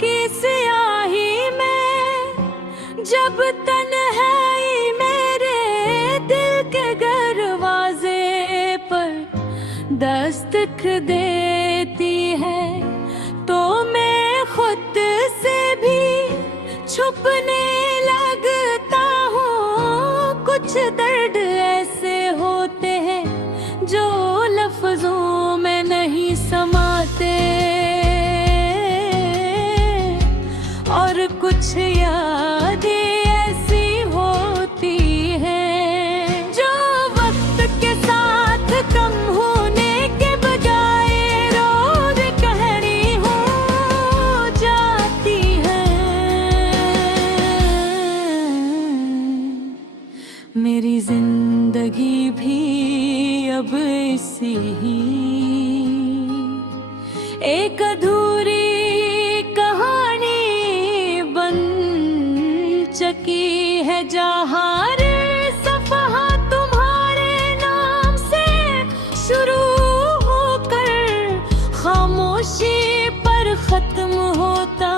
की स्याही में जब तन्हाई मेरे दिल के दरवाजे पर दस्तक देती है, तो मैं खुद से भी छुपने लगता हूँ। कुछ दर्द ऐसे होते हैं जो लफ्जों में नहीं समाते, और कुछ यादें ऐसी होती हैं जो वक्त के साथ कम होने के बजाय रोज कहनी हो जाती हैं। मेरी जिंदगी भी अब इसी ही एक अधूरी चकी है, जहाँ सफ़हा तुम्हारे नाम से शुरू होकर खामोशी पर खत्म होता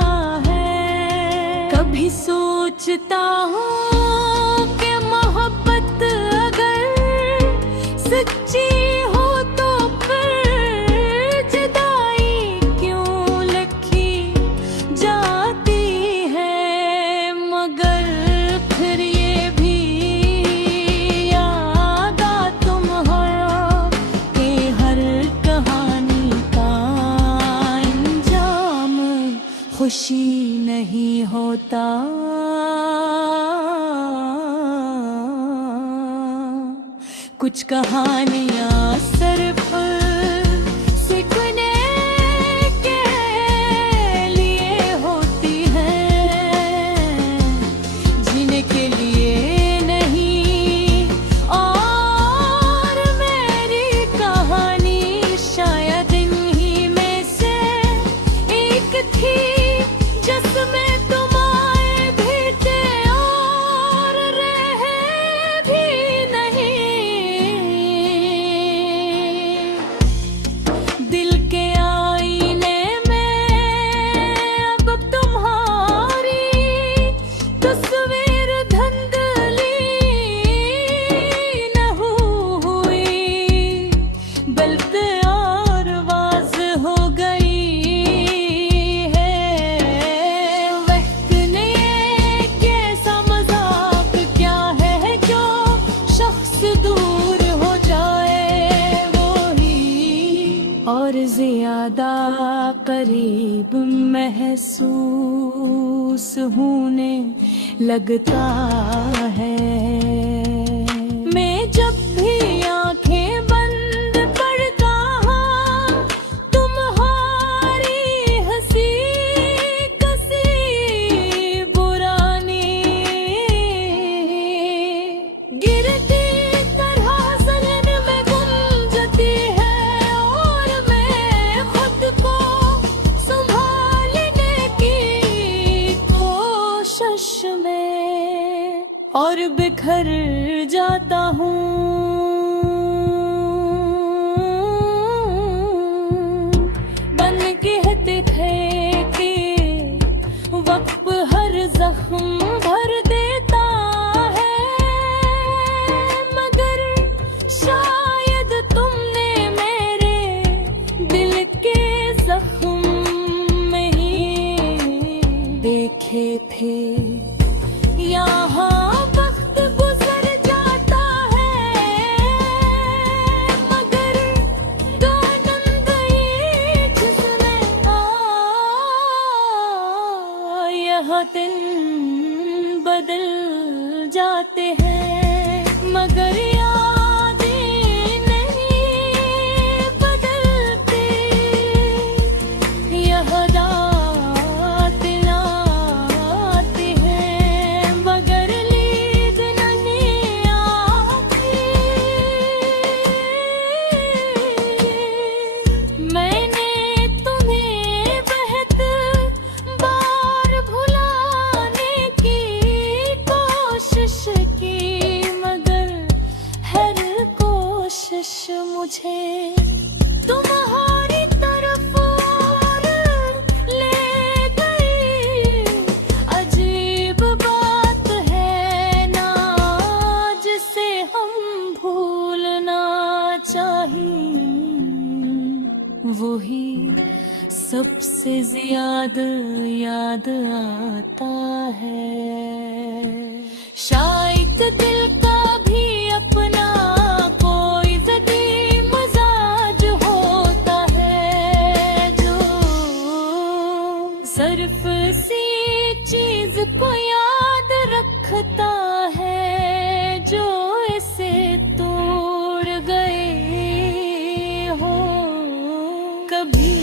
है। कभी सोचता हूँ कि मोहब्बत अगर सच्ची हो तो फिर जुदाई क्यों लिखी जाती है। खुशी नहीं होता, कुछ कहानियाँ सिर्फ सीखने के लिए होती हैं, जीने के लिए नहीं। और मेरी कहानी शायद इन्हीं में से एक थी जिसमें तुम आए भी थे और रहे भी नहीं। दिल के आईने में अब तुम्हारी तस्वीर धुंधली न हुई, बल्कि और वाज़ हो गई। और ज़्यादा करीब महसूस होने लगता है। मैं जब भी आंखें बंद करता हूँ, तुम्हारी हंसी कसी पुरानी गिरती तरह सलन में गुंजती है, और बिखर जाता हूँ। बन कहते थे कि वक्त हर जख्म भर देता है, मगर शायद तुमने मेरे दिल के जख्म में ही देखे थे। यहाँ वक्त गुजर जाता है, मगर दो नंद एक जिसमें यह दिन बदल जाते हैं, मगर यादें नहीं बदलती। यह की बाद याद आता है। शायद दिल का भी अपना कोई ज़दी मज़ाज होता है, जो सिर्फ सी चीज को याद रखता है, जो इसे तोड़ गए हो। कभी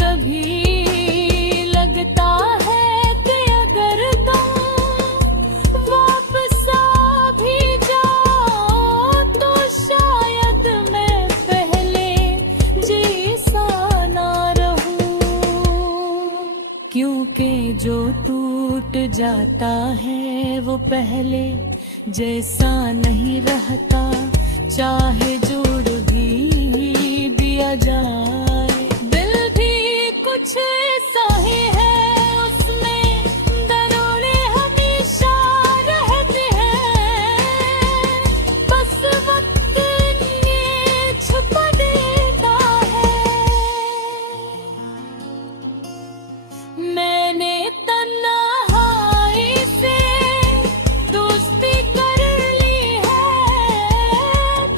कभी लगता है कि अगर तुम वापस आ भी जाओ तो शायद मैं पहले जैसा ना रहूं, क्योंकि जो टूट जाता है वो पहले जैसा नहीं रहता, चाहे जोड़ भी दिया जाए। दिल भी कुछ ऐसा ही है, उसमें दरोड़े हमेशा रहते हैं, बस वक्त ये छुपा देता है। मैंने तन्हाई से दोस्ती कर ली है,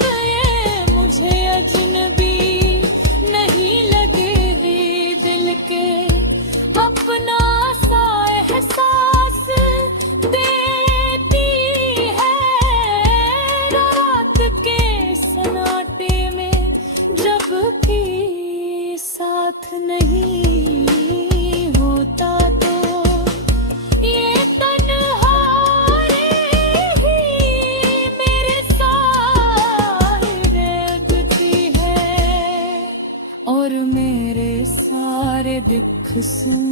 तो ये मुझे अजनबी नहीं लगेगी। दिल के अपना सा एहसास देती है, रात के सन्नाटे में जब भी साथ नहीं होता, तो ये तन्हाई ही मेरे साए रखती है, और मेरे सारे दुख सुन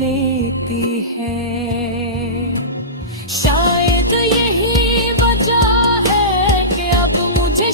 लेती है। शायद यही वजह है कि अब मुझे